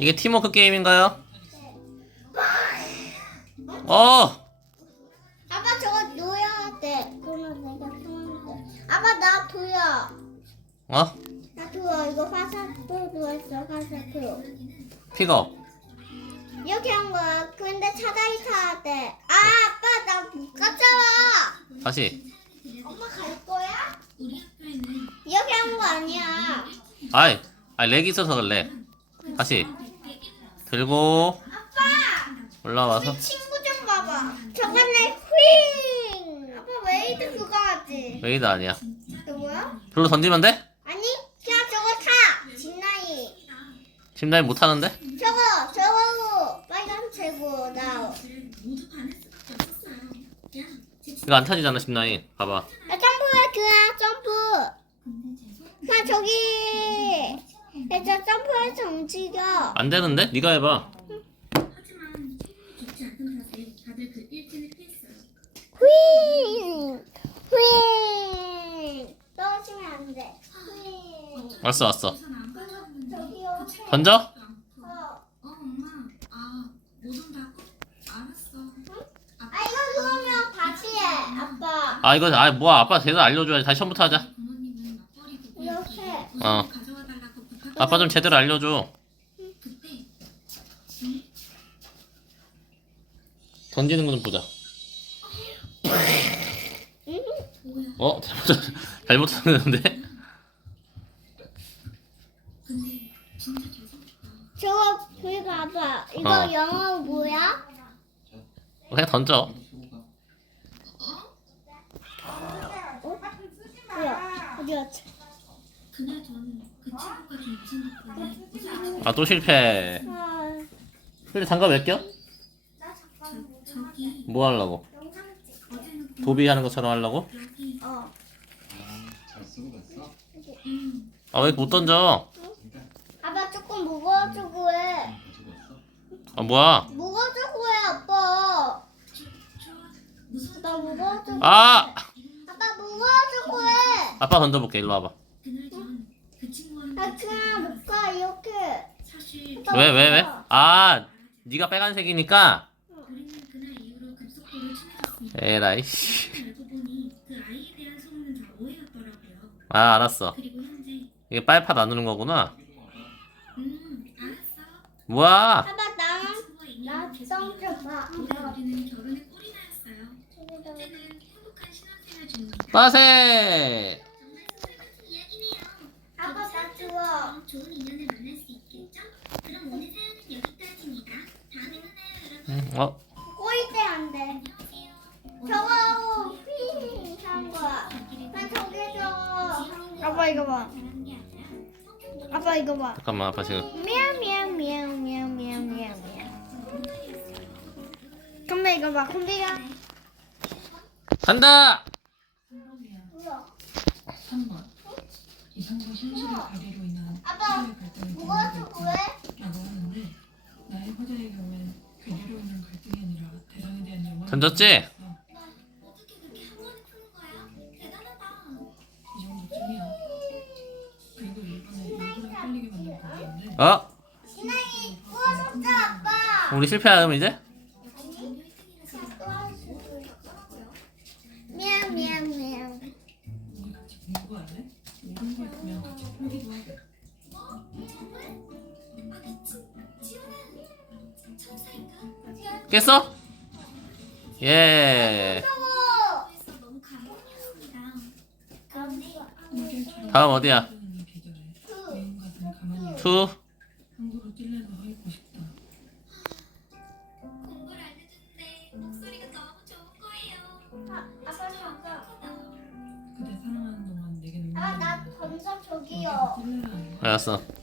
이게 팀워크 게임인가요? 어! 아빠 저거 놓아야 돼. 그러면 내가 편한데. 아빠 나 보여. 어? 나 보여. 이거 화살표 놓았어. 화살표. 픽업. 이렇게 한 거야. 근데 차다리 타야 돼. 아 아빠 나 못 갔잖아. 다시. 엄마 갈 거야? 이렇게 한 거 아니야. 아이, 아이, 렉 있어서 그래. 다시. 들고, 아빠 올라와서. 내 친구 좀 봐봐. 저번에 휘. 아빠 웨이드 그거 하지. 웨이드 아니야. 너 뭐야? 별로 던지면 돼? 아니 그냥 저거 타. 진나이. 심라이 못 하는데? 저거 저거 빨간색으로 나. 이거 안 타지잖아, 심라이. 봐봐. 아, 점프해 그냥 점프. 그냥 저기. 해서 점프해서 움직여. 안 되는데? 네가 해봐. 하지만 좋지 않던 탓에 다들 그 일진을 피했어요. 휘. 휘. 떨어지면 안 돼. 휘. 왔어, 왔어. 우선 안 가져왔는데 저기요. 던져? 어. 어 엄마 아못 온다고? 알았어. 아 이거 그러면 다시 해 아빠. 아, 이거, 아, 뭐야. 아빠 제대로 알려줘야지. 다시 처음부터 하자. 부모님은 이렇게. 우선 어. 아빠 좀 제대로 알려줘. 던지는 거 좀 보자. 어? 잘못, 잘못 던졌는데? 저거 불 봐봐. 이거 어. 영어 뭐야? 그냥 던져. 뭐야? 어디 갔지? 그날 저는 아, 또 실패. 아, 근데 장갑 몇 껴? 뭐 하려고? 영상 찍. 어제는 도비 하는 것처럼 하려고? 아, 왜 못 던져? 아빠 조금 무거워지고 해. 아, 뭐야? 무거워지고 해 아빠. 나 무거워지고. 아! 해. 아빠 무거워지고 해. 아빠 던져볼게. 일로 와봐. 그날 전그 친구와 나 함께 그냥 못 가 이렇게. 사실 아빠 왜, 왜, 못 왜? 가. 아, 네가 빨간색이니까. 에라이, 씨. 아, 알았어. 이게 빨파 나누는 거구나. 음. 뭐야? 나좀 봐. 빠세! 아빠 나 주워. 더 좋은 인연을 만날 수 있겠죠? 그럼 오늘 사연은 여기까지입니다. 다음에 음, 어? 꼬일 때안 돼. 저거 휘한 거야. 나 저기서. 아빠 이거 봐. 아빠 이거 봐. 잠깐만, 아빠 지금. 미야우 미야우 미야우 미야우 미야우 미야우 미야우. 컴비 이거 봐. 컴비가. 간다! 뭐야? 3번 이상과 현실의 괴리로 인한 아빠, 드러내고 구해? 라고 하는데 나의 화자의 영원 던졌지? 어떻게 그렇게 한 번에 깼어? 예. 다음 어디야? 투. 알았어.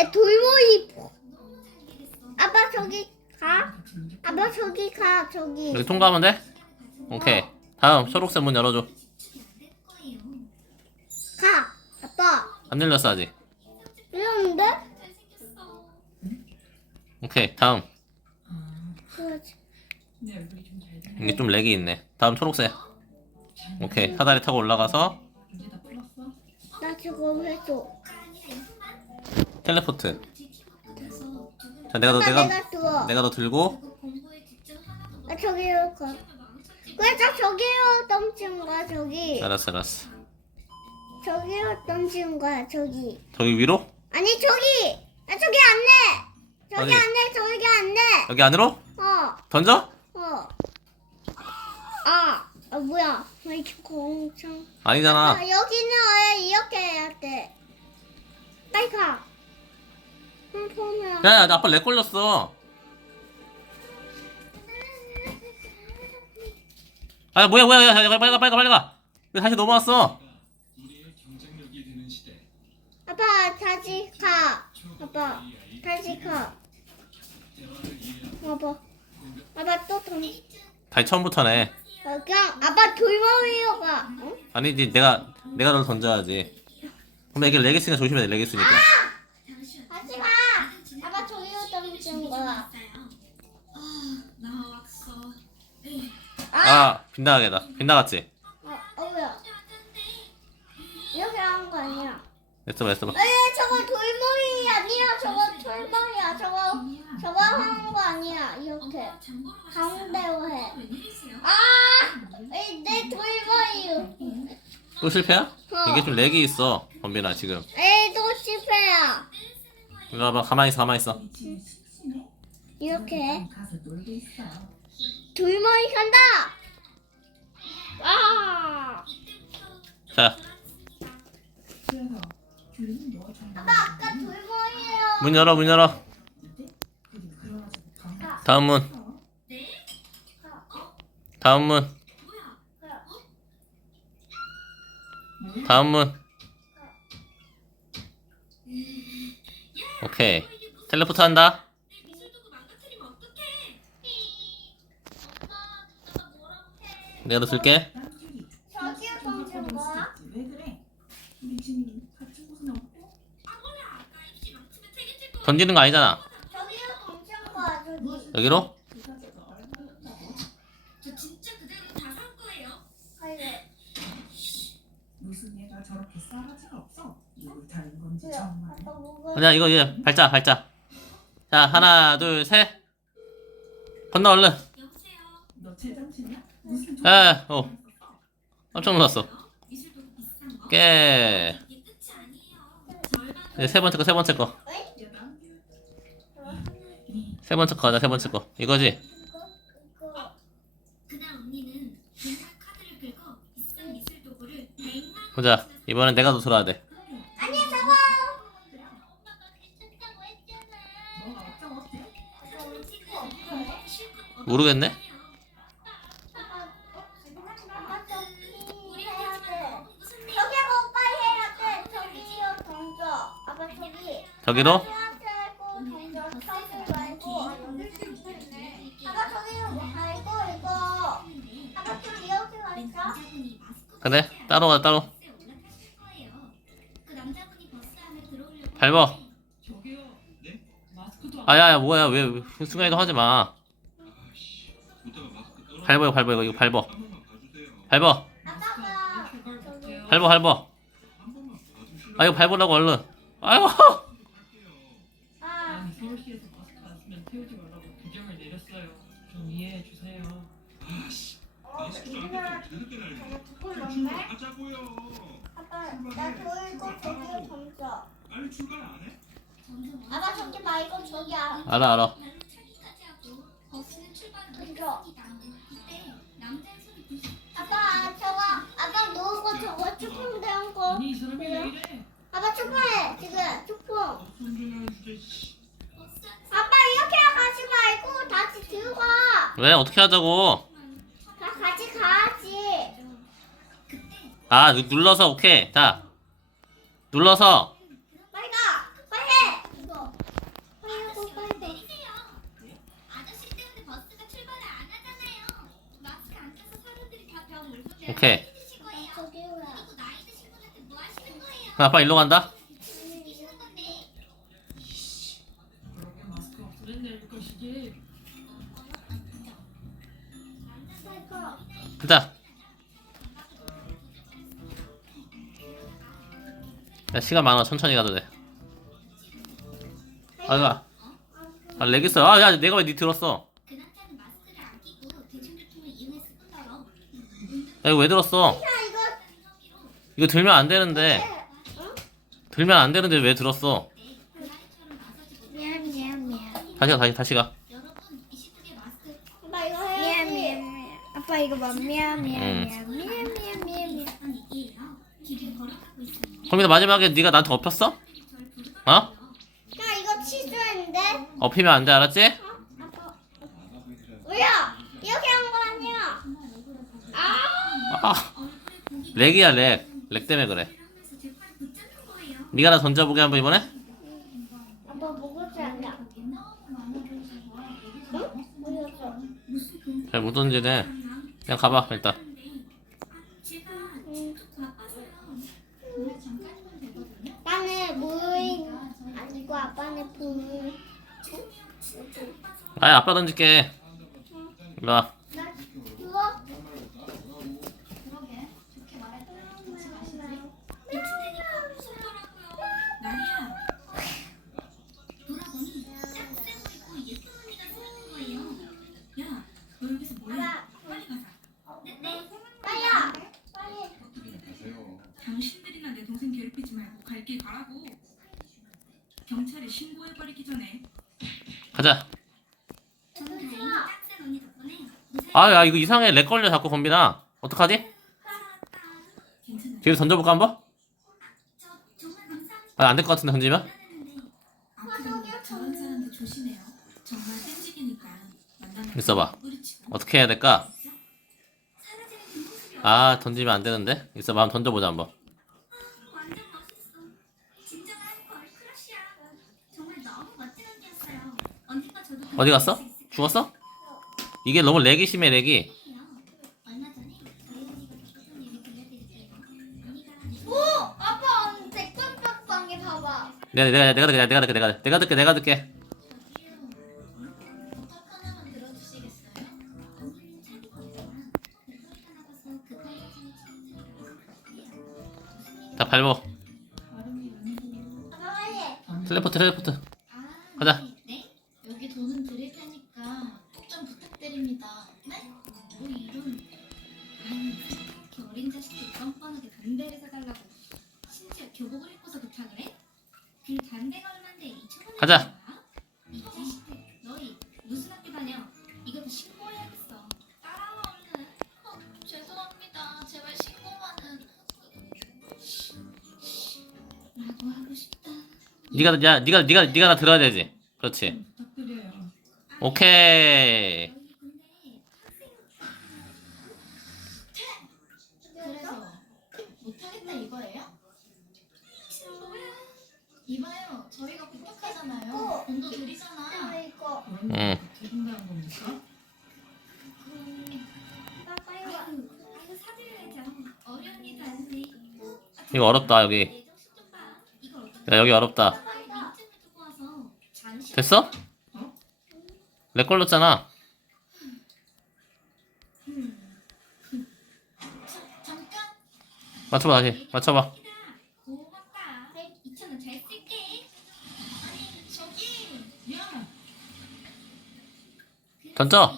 내 돌모이. 아빠 저기 가. 아빠 저기 가 저기. 여기 통과하면 돼? 오케이. 다음, 초록색 문 열어줘. 가. 아빠. 안 열렸어, 아직. 이러는데? 오케이. 다음. 그렇지. 이게 좀 렉이 있네. 다음 초록색. 오케이. 사다리 타고 올라가서 나 지금 해줘. 텔레포트. 자 내가 너 아빠 내가 내가 줘. 내가 너 들고 누구 공부에 집중 하나도 나 저기로 가. 망쳤지. 왜자 저기로 던진 거야 저기. 알았어 알았어. 저기로 던진 거야 저기. 저기 위로? 아니 저기. 나 저기 안 내. 저기 어디? 안 내. 저기 안 내. 여기 안으로? 어. 던져? 어. 아. 아 뭐야? 왜 이렇게 공청. 아니잖아. 아, 여기는 왜 이렇게 해야 돼? 빨리 가. 야야 나 아빠 렉 걸렸어. 아 뭐야 뭐야 야, 야, 빨리 가 빨리 가 빨리 가. 왜 다시 넘어왔어? 우리의 경쟁력이 되는 시대. 아빠 다시 가. 아빠 다시 가. 아빠. 아빠 또 던. 다시 처음부터네. 어, 그냥 아빠 돌머리로 가. 응? 아니지 내가 내가 널 던져야지. 근데 이게 렉 있으니까 조심해야 돼. 렉 있으니까. 다시 가. 아빠 저기로 아, 나왔어. 아 빗나가게다. 빗나갔지. 어, 어 뭐야? 이렇게 하는 거 아니야? 됐어 됐어. 에 저거 돌머리 아니야. 저거 돌머리야. 저거 저거 하는 거 아니야. 이렇게? 가운데로 해. 아! 에이, 내 돌머리. 또 실패야? 어. 이게 좀 렉이 있어. 범빈아 지금. 에이, 또 실패야. 이리 와봐 가만히 있어 가만히 있어. 이렇게. 돌머리 간다. 아! 자 아빠 아까 돌머리예요. 문 열어 문 열어. 다음 문. 다음 문. 다음 문. 오케이. 텔레포트 한다. 망치면 책임질 거. 던지는 거 아니잖아. 저기요, 저기. 여기로? 그 가게가 얼마였다고? 저 진짜 그대로 다살 거예요. 아이고, 무슨 얘가 저렇게 싸가지가 없어? 누굴 닮은 건지 뭐야? 정말 아빠 뭐가? 그냥 이거 이제 밟자 밟자. 자 하나 둘 셋. 건너 얼른. 여보세요. 너 제정신이야? 에, 어. 깜짝 놀랐어. 깨. 이제 세 번째 거 세 번째 거. 세 번째 거 가자 세 번째 거. 이거지? 이거, 이거. 그날 언니는 옛날 카드를 긁어 비싼 미술 도구를 100만 보자. 이번엔 내가 너 들어야 돼. 아니? 모르겠네. 아빠 저기 해야 돼. 저기하고 빨리 해야 돼. 저기요, 던져. 아빠 저기. 저기로? 해야 되고 던져. 저기 말고. 아빠 저기로 말고 이거. 아빠 좀 이렇 게 갈까? 그래 따로 가 따로. 밟어. 아야야 뭐야 왜 왜 순간이동 하지 마. 아씨, 보다가 마스크 떨어. 밟아요 밟아 이거 밟어. 밟어. 밟어 밟어. 아 이거 밟으라고 얼른. 아이 빨리 출발 안 해? 아빠 저기 말고 저기 아. 알아 알아. 그죠? 아빠 저거 아빠 놓은 거 저거 축풍 대한 거. 아니 이 사람이 왜 이래? 아빠 축풍해 지금 축풍. 손준영 주제 씨. 버스 안에서 아빠 이렇게 가지 말고 다시 들어가. 왜 어떻게 하자고? 다 같이 가야지. 아 누- 눌러서 오케이. 자 눌러서 빨리 가. 빨리 해. 이거. 빨리 하고 빨리 해. 오케이. 하시는 거예요? 그럼 아빠 일로 간다. 가자. 야 시간 많아 천천히 가도 돼 아가 아렉 있어 아야 내가 왜 니 들었어 야 이거 왜 들었어 야 이거 이거 들면 안 되는데 들면 안 되는데 왜 들었어 미안 미안 미안. 다시 가 다시 다시 가 여러분 20분의 마스크 아빠 이거 해. 미안 미안 미안. 아빠 이거 봐. 미안 미안 응. 미안 미안 미안 미안 미안. 그럼 나마지막에 네가 나한테 엎혔어? 어? 야 이거 취소했는데? 엎이면 안 돼 알았지? 뭐야? 이렇게 한 거 아니야? 아. 아 렉이야 렉 렉 때문에 그래 네가 나 던져보게 한번 이번에 아빠 먹을지 않냐? 응? 뭐였어? 잘못 던지네 그냥 가봐 일단 제가 좀 바빠서요 오늘 잠깐이면 되거든요 나는 무인 아니고 아빠는 부. 아야 아빠 던질게 일로 와 나 그거 그러게 좋게 말했더니 같이 마시지 이쯤되니까 무섭더라고요 나리야 돌아보니 짝새고 있고 예쁜 언니가 서 있는 거예요 야너 여기서 뭐해 야, 빨리 가자 네? 네? 빨리야. 빨리. 당신들이나 내 동생 괴롭히지 말고 갈 길 가라고. 경찰에 신고해버리기 전에 가자 저는 다행히 짝새 언니 덕분에 무사히 아 야 이거 이상해 렉 걸려 자꾸 건빈아 어떡하지? 뒤로 던져볼까 한번? 아, 안 될 것 같은데 던지면? 있어봐. 어떻게 해야 될까? 아 던지면 안 되는데 있어봐 한번 던져보자 한번 어디 갔어? 죽었어? 이게 너무 렉이 심해 렉이. 오, 아빠 오늘 댓글박 방에 봐봐. 내가 내가 내가 내가 내가 듣게 내가 듣게 내가 듣게. 자 밟어 아빠 빨리. 텔레포트 텔레포트 네가 야 네가 네가 네가 나 들어야 되지 그렇지 부탁드려요. 오케이 여기 근데 학생 그래서 못하겠다 이거예요? 뭐야? 이봐요 저희가 부탁하잖아요 돈도 드리잖아 이거. 그런. 거 겁니까? 어려운 어렵다 여기 야 여기 어렵다 민증을 두고 와서 잠시 됐어? 렉 걸렸잖아 자, 잠깐 맞춰봐 다시 맞춰봐 고맙다 2천원 잘 쓸게 아니 저기 야, 던져.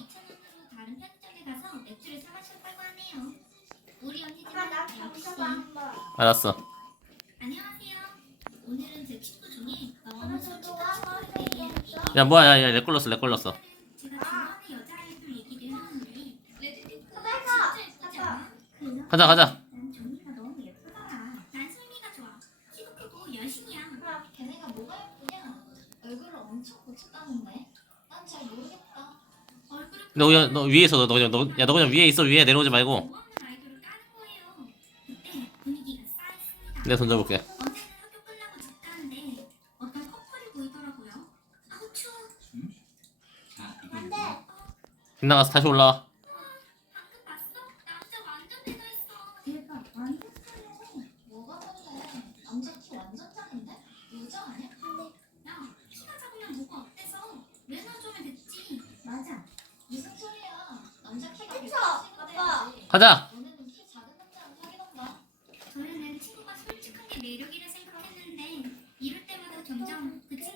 2,000원으 야 뭐야 야 야 렉 걸렸어 렉 걸렸어 제가 좋아하는 여자아이들 얘기를 하는데 레드디프 아빠, 진짜 예쁘지 아빠. 않아? 그럼 가자 가자 너 그냥 너 위에 있어 너, 너 그냥 너, 야, 너 그냥 위에 있어 위에 내려오지 말고. 내가 던져볼게 빗나가서 다시 올라와. 가자?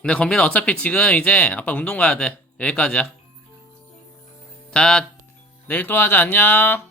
근데 건빈아 어차피 지금 이제 아빠 운동 가야 돼 여기까지야 자 내일 또 하자. 안녕